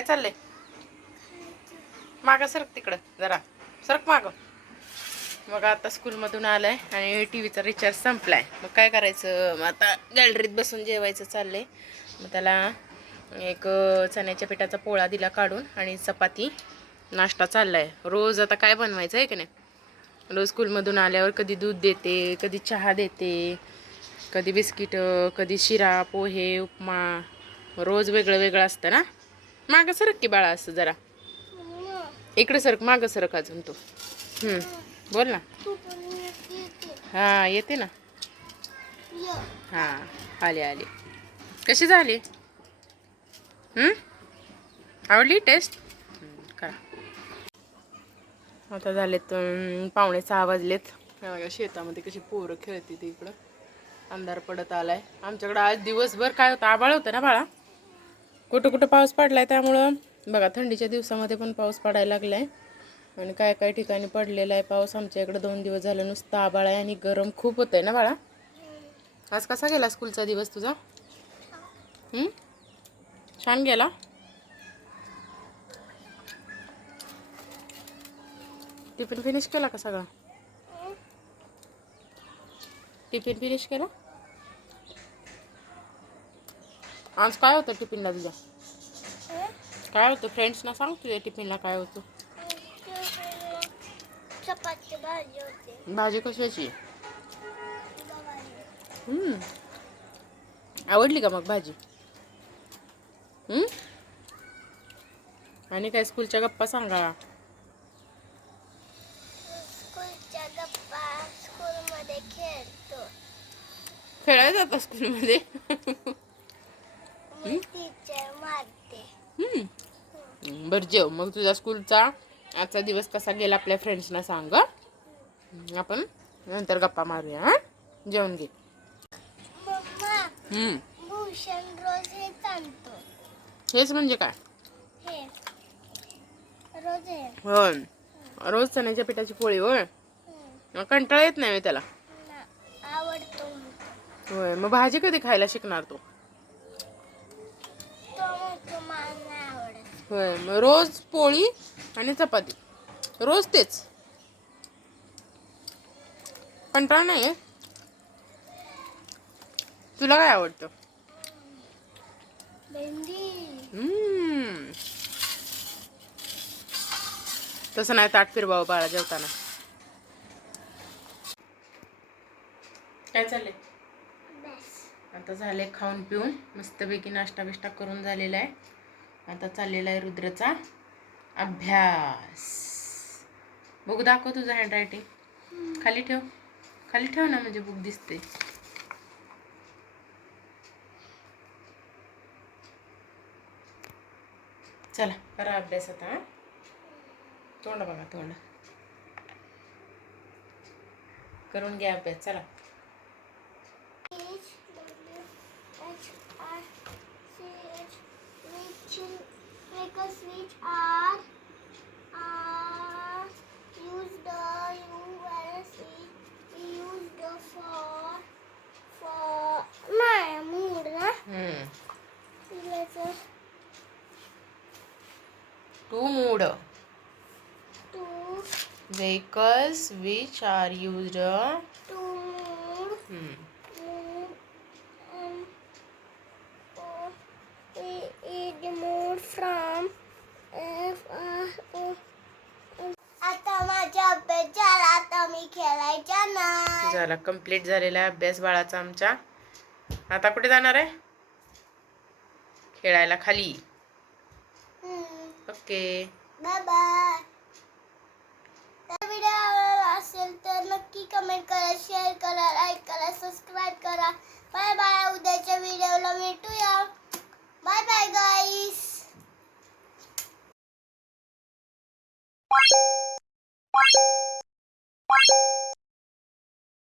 काय चाललंय? मागं सरक तिकडं जरा, सरक मागं. मग आता स्कूलमधून आलाय आणि टीव्हीचा रिचार्ज संपलाय. मग काय करायचं? मग आता गॅलरीत बसून जेवायचं चाललंय. मग त्याला एक चण्याच्या पिठाचा पोळा दिला काढून आणि चपाती नाश्ता चाललाय. रोज आता काय बनवायचं आहे की नाही? रोज स्कूलमधून आल्यावर कधी दूध देते, कधी चहा देते, कधी बिस्किट, कधी शिरा, पोहे, उपमा. रोज वेगळं वेगळं असतं ना. मागं सरक की बाळा, असं जरा इकडे सरक, मागं सरक अजून तू. बोल ना. हां येते ना. हां आले आले. कशी झाली? आवडली टेस्ट? करा. आता झालेत 5:45 वाजलेत. बघा शेतामध्ये कशी पोरं खेळते ते. इकडं अंधार पडत आलाय. आमच्याकडं आज दिवसभर काय होतं, आभाळ होतं ना बाळा. कुठं कुठं पाऊस पडलाय, त्यामुळं बघा थंडीच्या दिवसामध्ये पण पाऊस पडायला लागलाय. आणि काय काय ठिकाणी पडलेला आहे पाऊस. आमच्या इकडं 2 दिवस झालं नुसतं आभाळ आहे आणि गरम खूप होतंय ना बाळा. आज कसा गेला स्कूलचा दिवस तुझा? छान गेला. टिफिन फिनिश केला का सगळा? टिफिन फिनिश केला? आज काय होतं टिफिनला तुझ्या? काय होतं? फ्रेंड्सना सांग तुझ्या टिफिनला काय होतं. चपाती भाजी होती. भाजी कशाची? आवडली का मग भाजी? आणि काय स्कूलच्या गप्पा सांगा. स्कूलच्या गप्पा, स्कूलमध्ये खेळतो. खेळायला जाता स्कूलमध्ये? टीचर मारते. बरं जेव मग. तुझा स्कूलचा आजचा दिवस कसा गेला आपल्या फ्रेंड्सना सांग. आपण नंतर गप्पा मारूया. हां जेवण घे. भूषण रोज हेच आणतो. हेच म्हणजे काय? रोज होय, रोज चण्याच्या पिठाची पोळी. होय, कंटाळा येत नाही त्याला? आवडतो. होय, मग भाजी कधी खायला शिकणार तू? होय, मग रोज पोळी आणि चपाती, रोज तेच. कंटाळा नाही? तुला काय आवडतं? भेंडी. तसं नाही, ताट फिरवावं बाळा जेवताना. काय चाललंय? आता झाले खाऊन पिऊन मस्तपैकी नाश्ता बिष्टा करून झालेला आहे. आता चाललेला आहे रुद्रचा अभ्यास. बुक दाखव तुझं हँडरायटिंग. खाली ठेव, खाली ठेव ना, म्हणजे बुक दिसते. चला करा अभ्यास आता. तोंड बघा, तोंड करून घ्या अभ्यास. चला. Make a switch R use the US use the for my mood na to mood to vehicles which are used to mood removed from आता माझा अभ्यास झाला. आता मी खेळायचा ना. झाला, कंप्लीट झालेला अभ्यास बाळाचा आमच्या. आता कुठे जाणार आहे? खेळायला खाली. Okay bye bye. व्हिडिओ आवडला असेल तर नक्की कमेंट करा, शेअर करा, लाईक करा, सबस्क्राईब करा. Bye bye. उद्याच्या व्हिडिओ